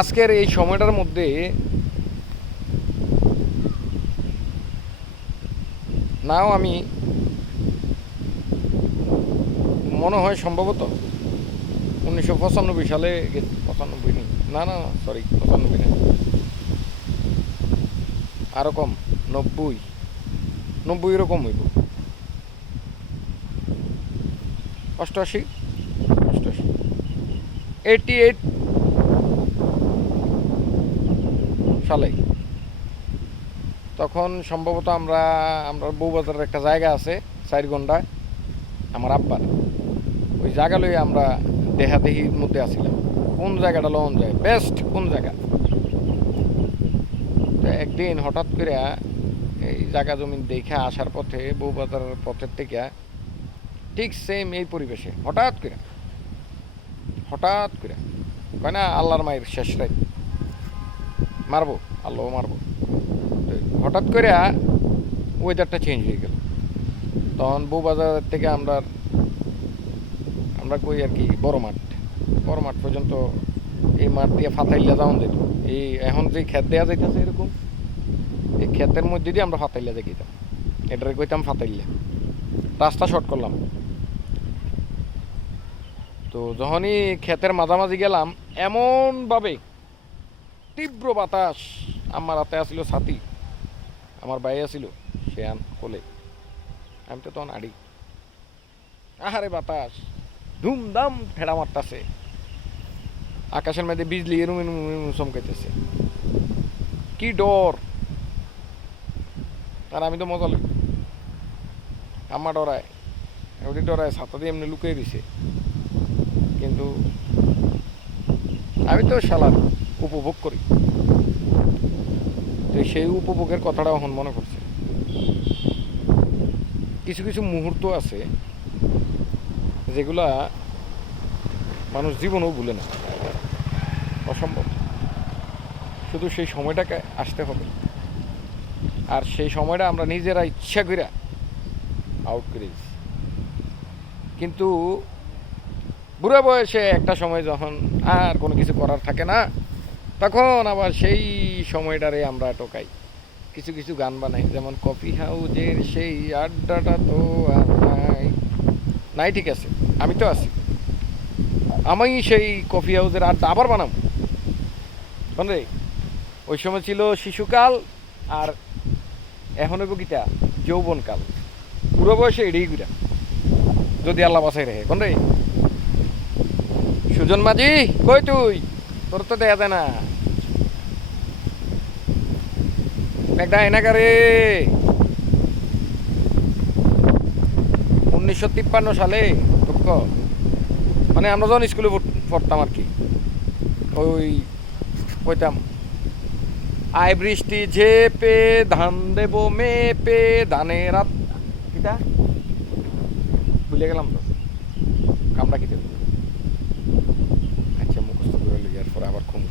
আজকের এই সময়টার মধ্যে নাও আমি মনে হয় সম্ভবত 1995 সালে 95 নেই, না না সরি 95 না, আরো কম, 90 এরকম হইব, 88 88 88 সালে। তখন সম্ভবত আমরা বউবাজারের একটা জায়গা আছে চাইরগন্ডায়, আমার আব্বার ওই জায়গা লইয়ে আমরা দেহাদেহির মধ্যে আসছিলাম কোন জায়গাটা লওয়া যায়, বেস্ট কোন জায়গা। তো একদিন হঠাৎ করে এই জায়গা জমিন দেখে আসার পথে, বউবাজারের পথের থেকে ঠিক সেম এই পরিবেশে হঠাৎ করে কয় না আল্লাহর মায়ের শেষ রাত, মারবো আল্লাহ মারবো। তো হঠাৎ করে ওয়েদারটা চেঞ্জ হয়ে গেল। তখন বউবাজার থেকে আমরা কই আর কি বড় মাঠ পর্যন্ত, এই মাঠ দিয়ে ফাতাইল্লা যাওয়া যেত। এই এখন যে ক্ষেত দেওয়া যাইতেছে এরকম, এই ক্ষেতের মধ্যে দিয়ে আমরা ফাতাইল্লা দেখিতাম, এটারে কইতাম ফাতাইল্লা। রাস্তা শর্ট করলাম। তো যখনই ক্ষেতের মাঝামাঝি গেলাম, এমনভাবে তীব্র বাতাস, আমার হাতে আসিল ছাতি, আমার ভাই আসিল সে কোলে, আমি তো তখন আড়ি, আহারে বাতাস ধুমধাম ঠেড়া মারতাছে, আকাশের মধ্যে বিজলি এরুম এরুম এরুম চমকাইতেছে, কি ডর। আর আমি তো মজা লাগি, আম্মা ডরায়, ওটি ডরায়, ছাতা দিয়ে এমনি লুকিয়ে দিছে। কিন্তু আমি তো শালার উপভোগ করি। তো সেই উপভোগের কথাটা এখন মনে পড়ছে। কিছু কিছু মুহূর্ত আছে যেগুলা মানুষ জীবনেও ভুলে না, অসম্ভব। শুধু সেই সময়টাকে আসতে হবে, আর সেই সময়টা আমরা নিজেরা ইচ্ছা করে আউট করে দিচ্ছি। কিন্তু বুড়া বয়সে একটা সময় যখন আর কোনো কিছু করার থাকে না, তখন আবার সেই সময়টারে আমরা টোকাই, কিছু কিছু গান বানাই, যেমন কফি হাউজের সেই আড্ডাটা তো আর নাই। নাই, ঠিক আছে, আমি তো আছি, আমি সেই কফি হাউজের আড্ডা আবার বানাবো। রে ওই সময় ছিল শিশুকাল, আর এখন হইব কিটা যৌবনকাল। বুড়ো বয়সে এড়িয়ে গুড়া, যদি আল্লাহ বাসাই রেখে। কোন রে সুজন মাঝি, কই তুই? তোর তো দেখা যায় না, একটা এনাকারে। 1953 সালে দুঃখ, মানে আমরা যখন স্কুলে পড়তাম আর কি, ওই কইতাম আয় বৃষ্টি ঝেপে ধান দেব মেপে ধানের রাত, কিটা ভুলে গেলাম তো, কামটা কি দেব। আচ্ছা মুখস্থ করে লিয়ার পর আবার খুব